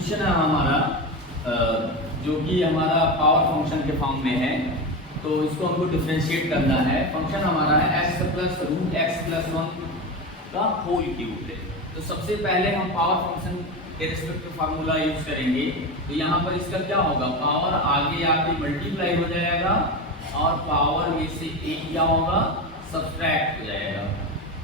Question है हमारा जो कि हमारा पावर फंक्शन के फॉर्म में है, तो इसको हमको डिफरेंशिएट करना है। फंक्शन हमारा है x plus root x plus one का होल क्यूब है। तो सबसे पहले हम पावर फंक्शन के रिस्पेक्टिव फार्मूला यूज करेंगे। तो यहाँ पर इसका क्या होगा, पावर आगे आके मल्टीप्लाई हो जाएगा और पावर में से एक क्या होगा, सब्ट्रैक्ट हो जाएगा।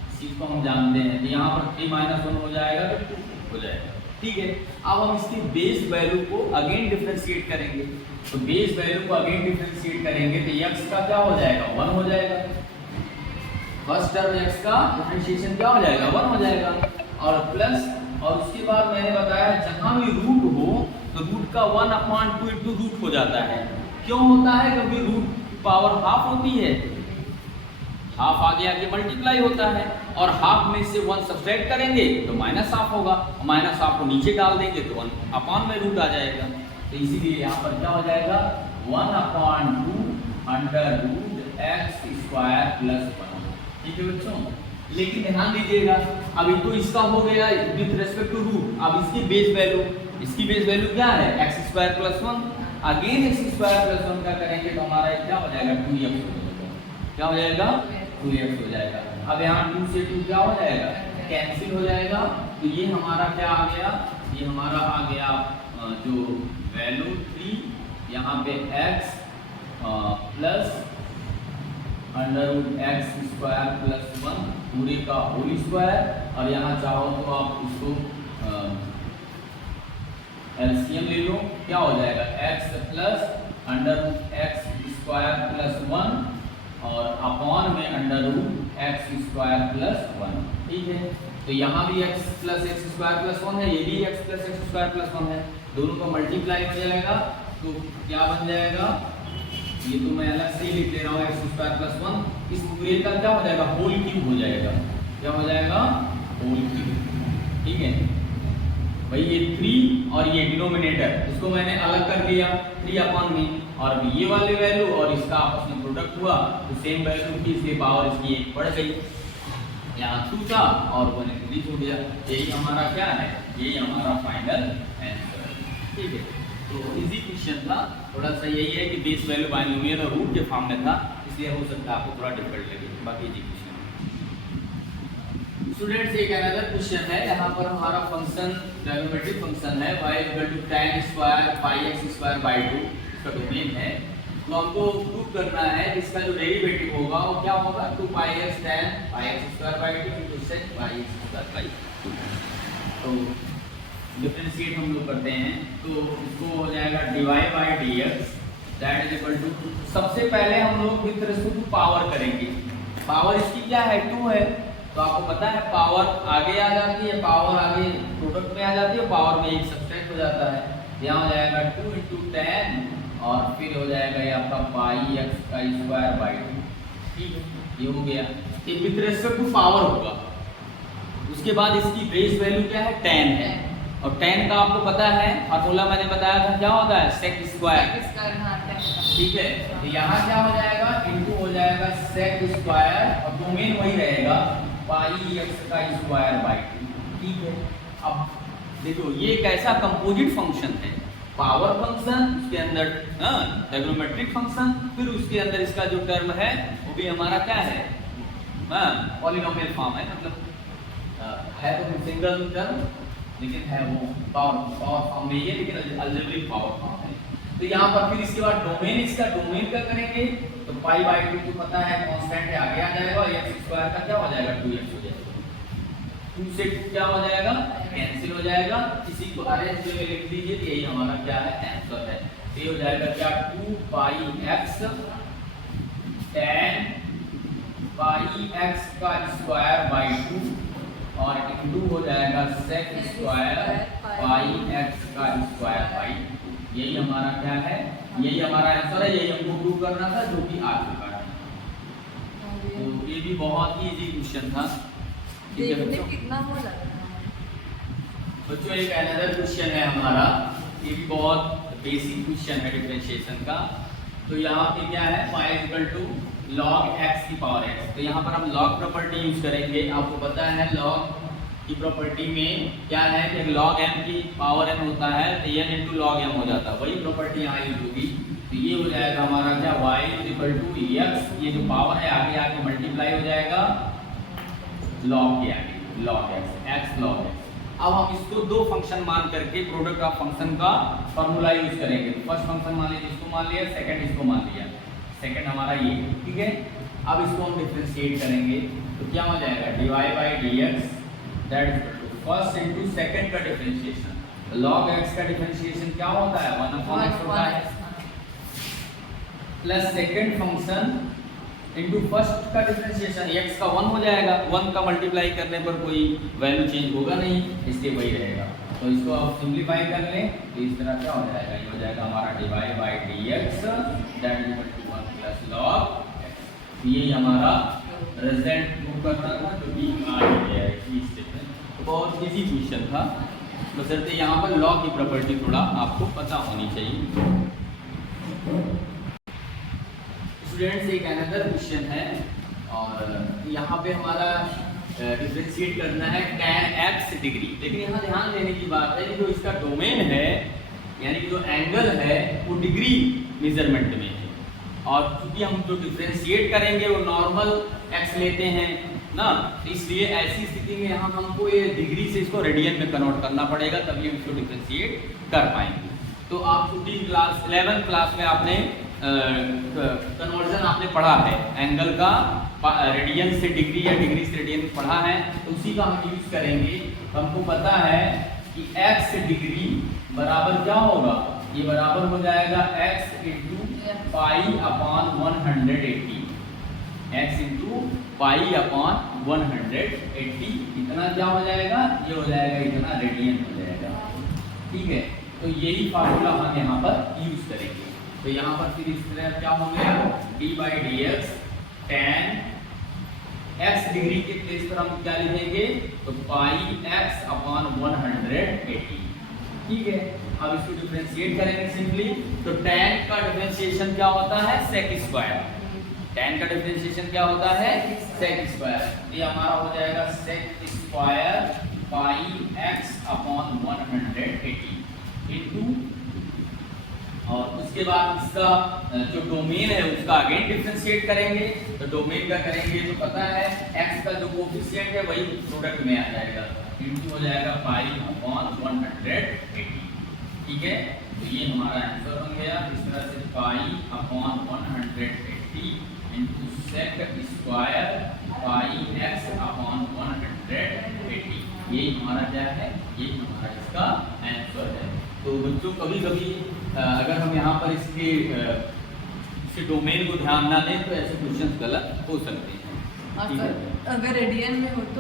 इसी को हम जानते हैं। तो यहाँ पर 3 - 1 हो जाएगा तो 2 हो जाएगा। ठीक है, अब हम इसकी बेस वैल्यू को अगेन डिफरेंशिएट करेंगे। तो बेस वैल्यू को अगेन डिफरेंशिएट करेंगे तो x का क्या हो जाएगा, 1 हो जाएगा। फर्स्ट टर्म x का डिफरेंशिएशन क्या हो जाएगा, 1 हो जाएगा। और प्लस, और उसके बाद मैंने बताया जहां भी रूट हो तो रूट का 1/2 इंटू रूट हो जाता है। क्यों होता है, क्योंकि रूट की पावर हाफ होती है, हाफ आगे आके मल्टीप्लाई होता है और हाफ में से 1 सब्ट्रैक्ट करेंगे तो -1/2 होगा, और -1/2 को नीचे डाल देंगे तो 1 में रूट आ जाएगा। तो इसीलिए यहाँ पर क्या हो जाएगा, 1/2 under root x square plus 1। ठीक है बच्चों, लेकिन ध्यान दीजिएगा, अभी तो इसका हो गया विथ रेस्पेक्ट टू रूट। अब इसकी बेस वैल्यू क्या है, x square plus 1। Again x square plus 1 का करेंगे तो हमारा क्या हो जाएगा, 2x हो जाएगा। क्या हो जाएगा, 2x हो जाएगा। अब यहाँ 2 से 2 क्या हो जाएगा, कैंसिल हो जाएगा। तो ये हमारा क्या आ गया, ये हमारा आ गया जो वैल्यू 3, यहाँ पे x plus under root x square plus 1 पूरे का होल स्क्वायर। और यहाँ चाहो तो आप इसको एलसीएम ले लो, क्या हो जाएगा, x plus under root x square plus 1 और अपॉन में under root x square plus 1। ठीक है, तो यहाँ भी x plus x square plus 1 है, ये भी x plus x square plus 1 है। दोनों का मल्टीप्लाई हो जाएगा तो क्या बन जाएगा, ये तो मैं अलग से ही लिख दे रहा हूँ, एक्स स्क्वायर प्लस 1। इस पूरे का क्या हो जाएगा, होल क्यूब हो जाएगा। क्या हो जाएगा, होल क्यूब। ठीक है भाई, ये 3 और ये डिनोमिनेटर इसको मैंने अलग कर दिया 3 में, और ये वाले वैल्यू और इसका आपस में प्रोडक्ट हुआ तो सेम वैल्यू की, इसलिए पावर इसकी 1 बढ़ गई। यहाँ 2 था और 1 इंक्रीज हो गया। यही हमारा क्या है, यही हमारा फाइनल आंसर। ठीक है, तो इजी क्वेश्चन था। थोड़ा सा यही है कि बेस वैल्यू बाइनोमियल और रूट के फॉर्म में था, इसलिए हो सकता है आपको थोड़ा डिफिकल्ट लगे। बाकी इजी क्वेश्चन। स्टूडेंट्स, एक अनदर क्वेश्चन है। यहाँ पर हमारा फंक्शन ट्रिग्नोमेट्रिक फंक्शन है y = tan square πx square by 2, इसका डोमेन है। तो हमको प्रूव करना है कि इसका जो डेरिवेटिव होगा वो क्या होगा, 2πx tan πx square by 2 into sec πx square by 2। तो डिफरेंशिएट हम लोग करते हैं तो इसको हो जाएगा dy by dx that is equal to, सबसे पहले हम लोग विद रिस्पेक्ट टू पावर करेंगे। पावर इसकी क्या है, 2 है। तो आपको पता है पावर आगे आ जाती है, पावर आगे प्रोडक्ट में आ जाती है, पावर में एक सब्ट्रैक्ट हो जाता है। यहाँ हो जाएगा 2 into tan और फिर हो जाएगा ये आपका पाई एक्स का स्क्वायर बाई 2। ठीक है, ये हो गया, ये विद रिस्पेक्ट टू पावर होगा। उसके बाद इसकी बेस वैल्यू क्या है, tan है, और tan का आपको पता है फार्मूला मैंने बताया था, क्या होता है, sec स्क्वायर। ठीक है, तो यहाँ क्या हो जाएगा, इनटू हो जाएगा sec स्क्वायर और डोमेन वही रहेगा पाई एक्स का स्क्वायर बाई 2। ठीक है, अब देखो ये एक ऐसा कंपोजिट फंक्शन है, पावर फंक्शन, उसके अंदर ट्रिग्नोमेट्रिक फंक्शन, फिर उसके अंदर इसका जो टर्म है वो भी हमारा क्या है, पॉलिनोमियल फॉर्म है। मतलब है तो सिंगल टर्म लेकिन है वो पावर फॉर्म में ही है, लेकिन अलजेब्रिक पावर फॉर्म है। तो यहाँ पर फिर इसके बाद डोमेन, इसका डोमेन का करेंगे तो पाई बाई 2 को पता है कांस्टेंट है, आगे आ जाएगा और एक्स स्क्वायर का क्या हो जाएगा, 2x हो जाएगा। 2 से क्या हो जाएगा, कैंसिल हो जाएगा। इसी को अरेंज में लिख दीजिए, यही हमारा क्या है, आंसर है। ये हो जाएगा क्या, 2πx tan πx का स्क्वायर बाई 2 और इनटू हो जाएगा sec स्क्वायर πx का स्क्वायर बाई 2। यही हमारा क्या है, यही हमारा आंसर है। यही हमको प्रूव करना था, जो कि आ चुका है। तो ये भी बहुत ही इजी क्वेश्चन था। ठीक है बच्चों, कितना हो जाता है बच्चों, एक अनदर क्वेश्चन है हमारा, ये भी बहुत बेसिक क्वेश्चन है डिफरेंशिएशन का। तो यहाँ पे क्या है, y = log x की पावर x। तो यहाँ पर हम log प्रॉपर्टी यूज करेंगे। आपको पता है log की प्रॉपर्टी में क्या है कि log m की पावर n होता है तो n into log m हो जाता है, वही प्रॉपर्टी यहाँ यूज होगी। तो ये हो जाएगा हमारा क्या y इक्वल टू x, ये जो पावर है आगे आके मल्टीप्लाई हो जाएगा log के आगे log x log x। अब हम इसको दो फंक्शन मान करके प्रोडक्ट ऑफ फंक्शन का फॉर्मूला यूज करेंगे। फर्स्ट फंक्शन मान लीजिए, इसको मान लिया, सेकंड इसको मान लिया, सेकंड हमारा ये, ठीक है। अब इसको हम डिफरेंशिएट करेंगे तो क्या हो जाएगा dy by dx that is equal to first into second का डिफरेंशिएशन। log x का डिफरेंशिएशन क्या होता है 1/x होता है, plus second function into first का डिफरेंशिएशन, x का 1 हो जाएगा, 1 का मल्टीप्लाई करने पर कोई वैल्यू चेंज होगा नहीं, इसलिए वही रहेगा। तो इसको आप सिंपलीफाई कर लें तो इस तरह क्या हो जाएगा, ये हो जाएगा हमारा dy by dx that is equal to 1 plus log x। ये हमारा रिजल्ट प्रूव करना था जो कि आ गया है इस स्टेप में। तो बहुत इजी क्वेश्चन था, बशर्ते यहाँ पर लॉ की प्रॉपर्टी थोड़ा आपको पता होनी चाहिए। स्टूडेंट्स एक अनदर क्वेश्चन है और यहाँ पे हमारा डिफरेंशिएट करना है tan x डिग्री। लेकिन यहाँ ध्यान देने की बात है कि जो इसका डोमेन है यानी कि जो एंगल है वो डिग्री मेजरमेंट में है, और क्योंकि हम जो डिफरेंशिएट करेंगे वो नॉर्मल x लेते हैं ना, तो इसलिए ऐसी स्थिति में यहाँ हमको ये डिग्री से इसको रेडियन में कन्वर्ट करना पड़ेगा, तभी हम इसको डिफरेंशिएट कर पाएंगे। तो आप छोटी क्लास 11th क्लास में आपने कन्वर्जन आपने पढ़ा है, एंगल का रेडियन से डिग्री या डिग्री से रेडियन पढ़ा है, तो उसी का हम यूज करेंगे। हमको पता है कि x डिग्री बराबर क्या होगा, ये बराबर हो जाएगा x into pi upon 180, x into pi upon 180, इतना क्या हो जाएगा, ये हो जाएगा इतना रेडियन हो जाएगा, ठीक है। तो यही फार्मूला हम यहाँ पर यूज करेंगे। तो यहाँ पर फिर इस तरह क्या हो गया d by D x tan x degree के प्लेस पर हम क्या लिखेंगे, तो पाई x अपॉन 180, ठीक है। अब इसको डिफरेंशिएट करेंगे सिंपली, तो tan का डिफरेंशिएशन क्या होता है sec स्क्वायर, tan का डिफरेंशिएशन क्या होता है sec स्क्वायर, ये हमारा हो जाएगा sec square pi x upon 180 into, और उसके बाद इसका जो डोमेन है उसका अगेन डिफरेंशिएट करेंगे। तो डोमेन का करेंगे तो पता है x का जो कोफिशिएंट है वही प्रोडक्ट में आ जाएगा, इनटू हो जाएगा पाई अपॉन 180, ठीक है। तो ये हमारा आंसर बन गया। इस तरह से pi upon 180 into sec square pi x upon 180, ये हमारा क्या है, ये हमारा इसका आंसर है। तो बच्चों कभी कभी अगर हम यहाँ पर इसके डोमेन को ध्यान ना दें तो ऐसे क्वेश्चन गलत हो सकते हैं, ठीक है। अगर रेडियन में हो तो